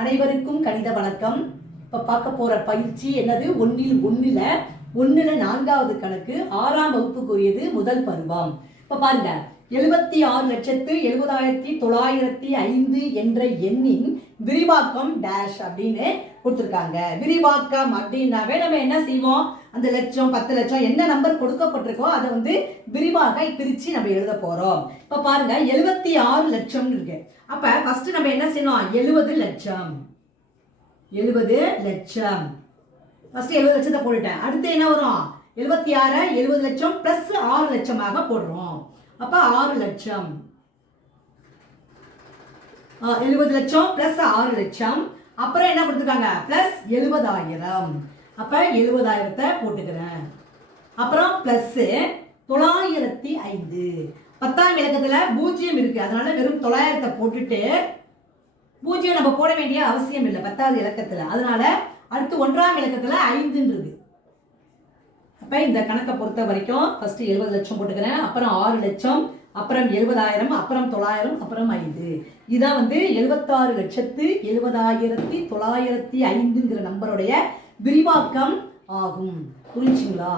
அனைவருக்கும் கணித வணக்கம். இப்போ பார்க்க போகிற பயிற்சி என்னது? ஒன்றில் 4வது கணக்கு 6ஆம் வகுப்புக்குரியது முதல் பருவம். இப்போ பாருங்க, 76,70,905 என்ற எண்ணின் விரிவாக்கம் டேஷ் அப்படின்னு கொடுத்துருக்காங்க. விரிவாக்கம் அப்படின்னாவே நம்ம என்ன செய்வோம்? அந்த லட்சம் 10 லட்சம் என்ன நம்பர் கொடுக்கப்பட்டிருக்கோ அதை வந்து விரிவாக பிரித்து நம்ம எழுத போகிறோம். இப்போ பாருங்க, 76 லட்சம் இருக்கு. அப்போ ஃபர்ஸ்ட் நம்ம என்ன செய்யணும்? 70 லட்சம் ஃபர்ஸ்ட் 70 லட்சத்தை போட்டுட்டேன். அடுத்து என்ன வரும்? 76 70 லட்சம் பிளஸ் 6 லட்சமாக போடுறோம். அப்ப 6 லட்சம் 70 லட்சம் பிளஸ் 6 லட்சம். அப்புறம் என்ன கொடுத்துருக்காங்க? பிளஸ் 70,000. அப்ப 70,000 போட்டுக்கிறேன். அப்புறம் பிளஸ் 905. 10ஆம் இலக்கத்துல 0 இருக்கு, அதனால வெறும் 900 போட்டுட்டு 0 நம்ம போட வேண்டிய அவசியம் இல்லை 10வது இலக்கத்துல. அதனால அடுத்து 1ஆம் இலக்கத்துல 5 இருக்கு. அப்ப இந்த கணக்கை பொறுத்த வரைக்கும் ஃபர்ஸ்ட் 70 லட்சம் போட்டுக்கிறேன், அப்புறம் 6 லட்சம், அப்புறம் 70,000, அப்புறம் 900, அப்புறம் 5. இதான் வந்து 76,70,905 நம்பருடைய விரிவாக்கம் ஆகும். புரிஞ்சுங்களா?